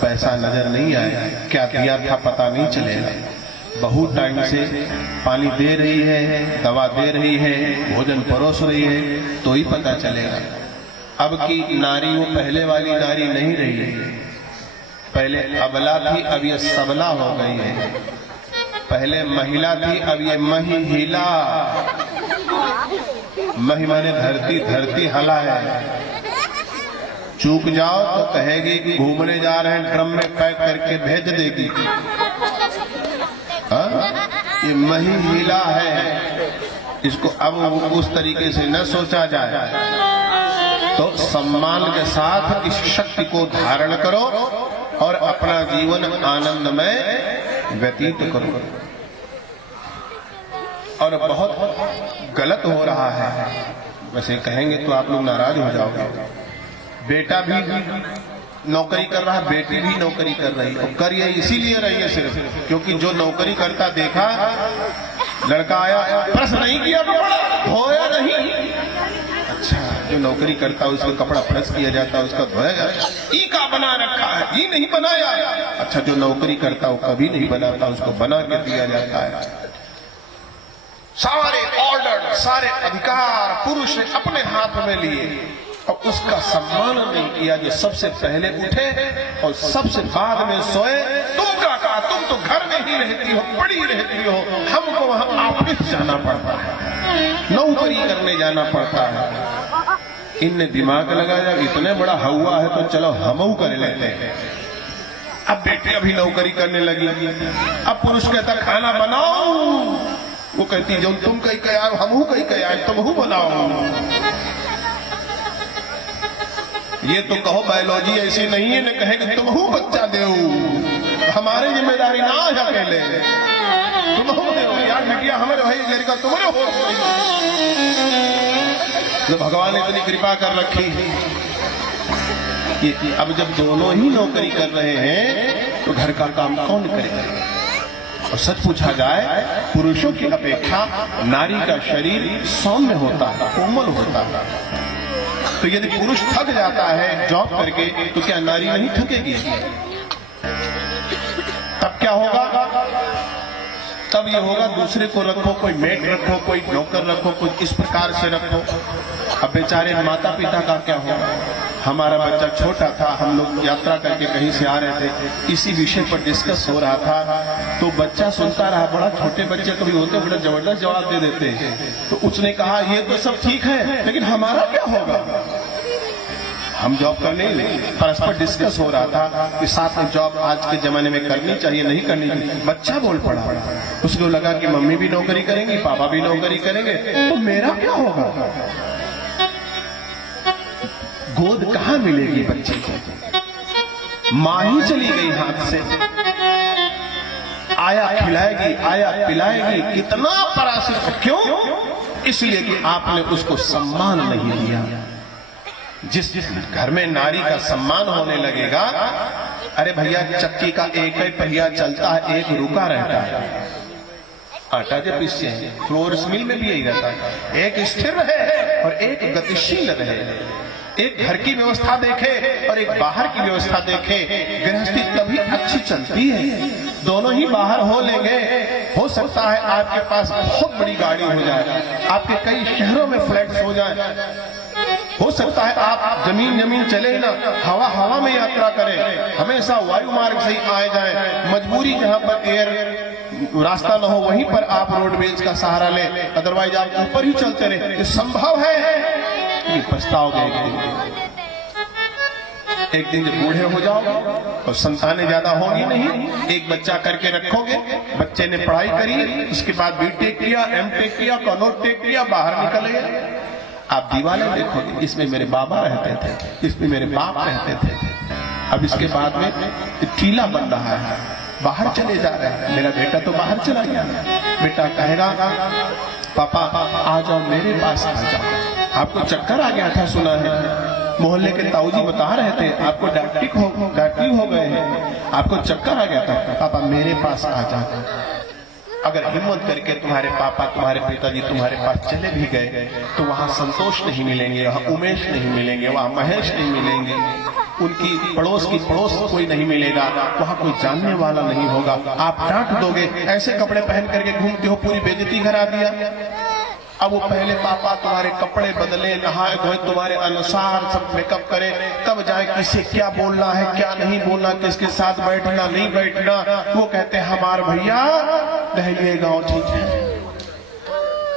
पैसा नजर नहीं आया, क्या दिया था पता नहीं चलेगा। बहुत टाइम से पानी दे रही है, दवा दे रही है, भोजन परोस रही है, तो ही पता चलेगा। अब की नारी वो पहले वाली नारी नहीं रही है। पहले अबला थी, अब ये सबला हो गई है। पहले महिला थी, अब ये महिला। मही माने धरती, धरती हला है। चूक जाओ तो कहेगी कि घूमने जा रहे हैं, ड्रम में पैक करके भेज देगी। ये महिला है, इसको अब उस तरीके से न सोचा जाए। तो सम्मान के साथ इस शक्ति को धारण करो और अपना जीवन आनंदमय व्यतीत करो। और बहुत गलत हो रहा है, वैसे कहेंगे तो आप लोग नाराज हो जाओगे। बेटा भी नौकरी कर रहा है, बेटी भी नौकरी कर रही है। कर ये इसीलिए रही है सिर्फ क्योंकि जो नौकरी करता देखा, लड़का आया प्रेस नहीं किया, कपड़ा धोया नहीं। अच्छा, जो नौकरी करता है उसका कपड़ा प्रेस किया जाता है, उसका धोया जाता है। ई का बना रखा है, ई नहीं बनाया। अच्छा, जो नौकरी करता वो कभी नहीं बनाता, उसको बना के दिया जाता है। सारे ऑर्डर, सारे अधिकार पुरुष ने अपने हाथ में लिए और उसका सम्मान नहीं किया। जो सबसे पहले उठे और सबसे बाद में सोए। तुम का तुम तो घर में ही रहती हो, पड़ी रहती हो, हमको वहां ऑफिस जाना पड़ता है, नौकरी करने जाना पड़ता है। इनने दिमाग लगाया, इतने बड़ा हवा है तो चलो हमऊ कर लेते हैं। अब बेटे अभी नौकरी करने लगी। अब पुरुष कहता खाना बनाओ, वो कहती जो तुम कहीं कह हमहू कहीं कह तुम बनाओ। ये तो कहो बायोलॉजी ऐसी नहीं है, न कहे कि तुम हो बच्चा दे, हमारे जिम्मेदारी ना है अकेले, तुम हो दे यार बिटिया हमारे भाई लड़का तुम्हारे हो। तो भगवान ने इतनी कृपा कर रखी कि अब जब दोनों ही नौकरी कर रहे हैं तो घर का काम कौन करेगा। और सच पूछा जाए, पुरुषों की अपेक्षा नारी का शरीर सौम्य होता है, कोमल होता है। तो यदि पुरुष थक जाता है जॉब करके तो क्या नारी नहीं थकेगी? तब क्या होगा? तब ये होगा दूसरे को रखो, कोई मेट रखो, कोई नौकर रखो, कोई इस प्रकार से रखो। अब बेचारे माता पिता का क्या होगा? हमारा बच्चा छोटा था, हम लोग यात्रा करके कहीं से आ रहे थे, इसी विषय पर डिस्कस हो रहा था। तो बच्चा सुनता रहा, बड़ा छोटे बच्चे कभी होते बड़ा जबरदस्त जवाब दे देते हैं। तो उसने कहा ये तो सब ठीक है, लेकिन हमारा क्या होगा? हम जॉब करने ही नहीं, परस्पर डिस्कस हो रहा था कि साथ में जॉब आज के जमाने में करनी चाहिए नहीं करनी चाहिए। बच्चा बोल पड़ा, उसको लगा कि मम्मी भी नौकरी करेंगी, पापा भी नौकरी करेंगे, तो मेरा क्या होगा? गोद कहां मिलेगी बच्चे को? मां ही चली गई हाथ से। आया खिलाएगी, आया पिलाएगी, कितना परासित। क्यों? इसलिए कि आपने उसको सम्मान नहीं दिया। जिस घर में नारी का सम्मान होने लगेगा, अरे भैया चक्की का एक ही पहिया चलता है, एक रुका रहता है। आटा जब पीसते हैं, फ्लोर्स मिल में भी यही रहता है, एक स्थिर रहे और एक गतिशील रहे। एक घर की व्यवस्था देखे और एक बाहर की व्यवस्था देखे, गृहस्थी तभी अच्छी चलती है। दोनों ही बाहर हो लेंगे, हो सकता है आपके पास बहुत बड़ी गाड़ी हो जाए, आपके कई शहरों में फ्लैट्स हो जाए, हो सकता है आप जमीन जमीन चले ना, हवा हवा में यात्रा करें, हमेशा वायु मार्ग से ही आए जाए। मजबूरी जहां पर एयर रास्ता न हो वहीं पर आप रोडवेज का सहारा ले, अदरवाइज आप ऊपर ही चलते रहे। ये संभव है। पछताओगे एक दिन जब बूढ़े हो जाओगे और संतानें ज्यादा होंगी नहीं, एक बच्चा करके रखोगे, बच्चे ने पढ़ाई करी, उसके बाद बीटेक किया, एमटेक किया, कॉनोटेक किया, बाहर निकल गए। आप दीवाने देखोगे, इसमें मेरे बाबा रहते थे, इसमें मेरे बाप रहते थे। अब इसके बाद में टीला बन रहा है, बाहर चले जा रहे हैं। मेरा बेटा तो बाहर चला गया। बेटा कहेगा पापा आ जाओ मेरे पास आ जाओ, आपको चक्कर आ गया था सुना है, मोहल्ले के ताऊजी बता रहे थे आपको डायबिटीज हो गए हैं, आपको चक्कर आ गया था, पापा मेरे पास आ जाओ। अगर हिम्मत करके तुम्हारे पापा तुम्हारे पिताजी तुम्हारे पास चले भी गए तो वहां संतोष नहीं मिलेंगे, वहां उमेश नहीं मिलेंगे, वहां महेश नहीं मिलेंगे। उनकी पड़ोस कोई नहीं मिलेगा, वहां कोई जानने वाला नहीं होगा। आप डांट दोगे, ऐसे कपड़े पहन करके घूमते हो, पूरी बेइज्जती करा दिया। अब वो पहले पापा तुम्हारे कपड़े बदले, नहाए धोए, तुम्हारे अनुसार सब मेकअप करे, तब जाए किसे क्या बोलना है क्या नहीं बोलना, किसके साथ बैठना नहीं बैठना। वो कहते हैं हमारे भैया दहलिए गांव ठीक है,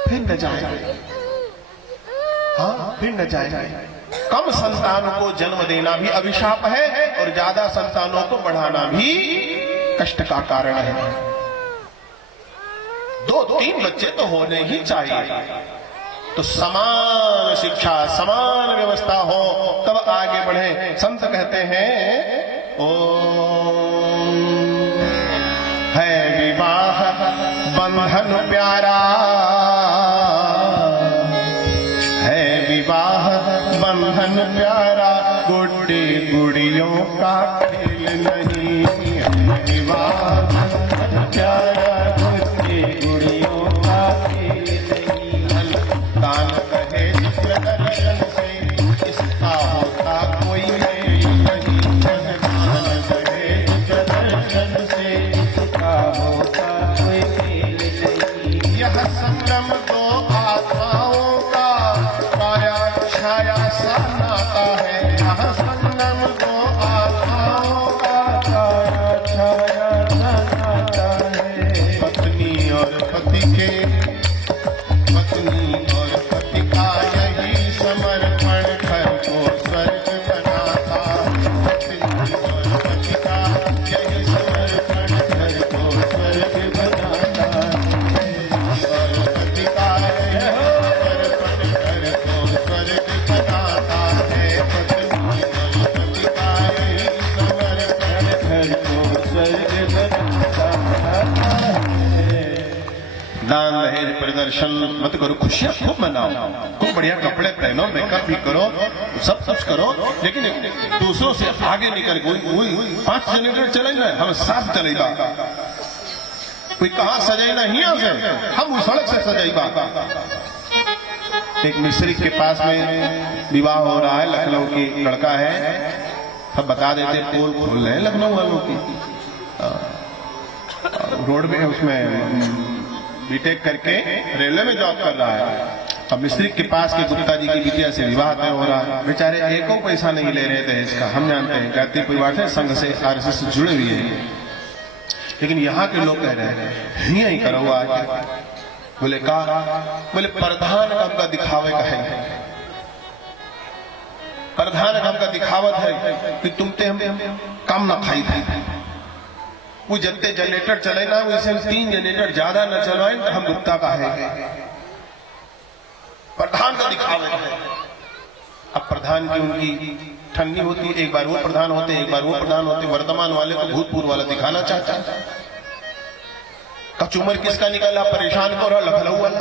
फिर न जाएंगे। हाँ, फिर न जाएंगे। कम संतान को जन्म देना भी अभिशाप है और ज्यादा संतानों को बढ़ाना भी कष्ट का कारण है। 2-3 बच्चे तो होने ही चाहिए, तो समान शिक्षा समान व्यवस्था हो तब आगे बढ़े। संत कहते हैं ओम है विवाह बंधन प्यारा, है विवाह बंधन प्यारा, गुड्डी गुड़ियों का खेल नहीं। है विवाह बंधन प्यारा, गुड्डी गुड़ियों का खेल नहीं। दान कहे प्रदर्शन से इसका होता कोई मेल नहीं। दान कहे प्रदर्शन से इसका होता कोई मेल नहीं। यह संगम दो आत्माओं का काया छाया सा नाता है। यह संगम दो आत्माओं का काया छाया सा नाता है। पत्नी और पति के, पत्नी और पति का यही समर्पण घर को स्वर्ग बनाता। पत्नी और पति का यही समर्पण घर को स्वर्ग बनाता है। और पति का यही समर्पण घर को स्वर्ग बनाता है। पत्नी और पति का यही समर्पण घर को स्वर्ग बनाता है। दान दहेज प्रदर्शन मत करो, खुशियां खूब मनाओ, खूब बढ़िया कपड़े पहनो, मेकअप भी करो, सब कुछ करो, लेकिन दूसरों से आगे निकल। कोई 5 जनरेटर चलेगा, हम 7 चलेगा। कोई कहां सजेगा हिया से, हम उस सड़क से सजेगा। एक मिस्त्री के पास में विवाह हो रहा है, लखनऊ की लड़का है, सब बता देते पोल खोल रहे हैं लखनऊ वालों की। रोड में उसमें बीटेक करके रेलवे में जॉब कर रहा है। अब मिस्त्री के पास के गुप्ता जी की बिटिया से विवाह तय हो रहा है। बेचारे एको पैसा नहीं ले रहे थे इसका, हम जानते हैं, कहते परिवार से, संघ से, आरएसएस से जुड़े हुए हैं। लेकिन यहाँ के लोग कह रहे हैं यही करो आज। बोले कहा, बोले प्रधान का दिखावे का है, प्रधान का दिखावत है कि तुमते हम कम न खाई थे। वो जितने जनरेटर चले ना, वैसे 3 जनरेटर ज्यादा न चलवाए तो हम गुप्ता का है। प्रधान का दिखावे है। अब प्रधान की उनकी ठन्नी होती है, एक बार वो प्रधान होते, एक बार वो प्रधान होते। वर्तमान वाले को भूतपूर्व वाला दिखाना चाहता है। कचूमर किसका निकला, परेशान को रहा लखनऊ वाला।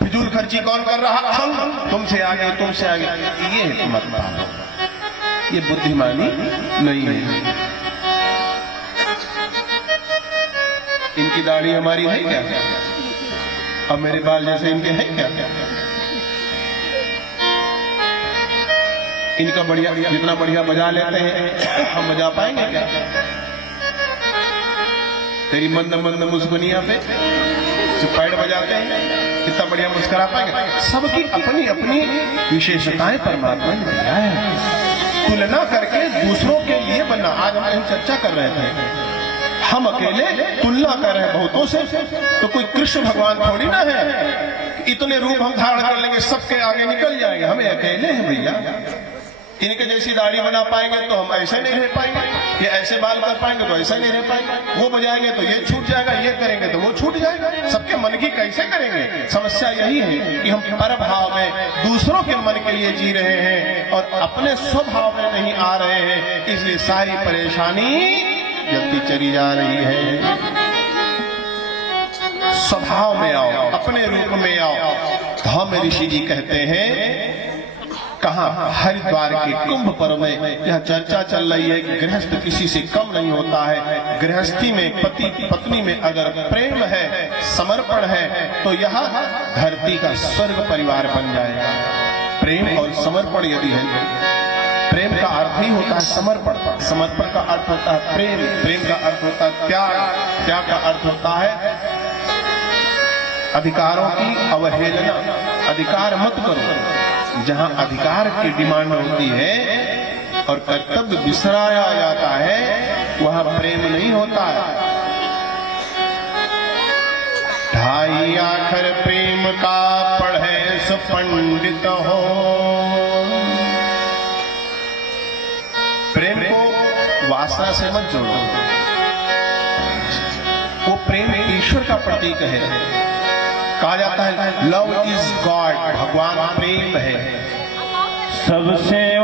फिजूल खर्ची कौन कर रहा, हम, तुमसे आगे तुमसे आगे। ये हिकमत, ये बुद्धिमानी नहीं है। इनकी दाढ़ी हमारी है क्या, अब मेरे बाल जैसे इनके हैं क्या? इनका बढ़िया, जितना बढ़िया बजा लेते हैं हम बजा पाएंगे क्या? तेरी मंद मंद मुस्कुनिया पे जो पैड बजाते हैं, कितना बढ़िया मुस्कुरा पाएंगे? सबकी अपनी अपनी विशेषताएं परमात्मा ने दिया है। तुलना करके दूसरों के लिए बनना। आज हम चर्चा कर रहे थे, हम अकेले तुलना कर रहे हैं बहुतों से, तो कोई कृष्ण भगवान थोड़ी ना है इतने रूप हम धारण कर लेंगे सबके आगे निकल जाएंगे। हमें अकेले हैं भैया। इनके जैसी दाढ़ी बना पाएंगे तो हम ऐसे नहीं रह पाएंगे, ये ऐसे बाल कर पाएंगे तो ऐसा नहीं रह पाएंगे, वो बजाएंगे तो ये छूट जाएगा, ये करेंगे तो वो छूट जाएगा। सबके मन की कैसे करेंगे? समस्या यही है कि हम पर भाव में दूसरों के मन के लिए जी रहे हैं और अपने स्वभाव में नहीं आ रहे हैं। इसलिए सारी परेशानी जल्दी चली जा रही है। स्वभाव में आओ, अपने रूप में आओ। धौम ऋषि जी कहते हैं, कहा हरिद्वार के कुंभ पर्व में यह चर्चा चल रही है कि गृहस्थ किसी से कम नहीं होता है। गृहस्थी में पति पत्नी में अगर प्रेम है, समर्पण है, तो यह धरती का स्वर्ग परिवार बन जाएगा। प्रेम और समर्पण यदि है प्रेम का अर्थ ही होता है समर्पण। समर्पण का अर्थ होता है प्रेम, प्रेम का अर्थ होता है त्याग, त्याग का अर्थ होता है अधिकारों की अवहेलना। अधिकार मत करो। जहां अधिकार की डिमांड होती है और कर्तव्य बिसराया जाता है, वहां प्रेम नहीं होता है। ढाई आखर प्रेम का पढ़े सो पंडित हो। प्रेम को वासना से मत जोड़ो। वो प्रेम ईश्वर का प्रतीक है। कहा जाता है लव इज गॉड, भगवान प्रेम है। सबसे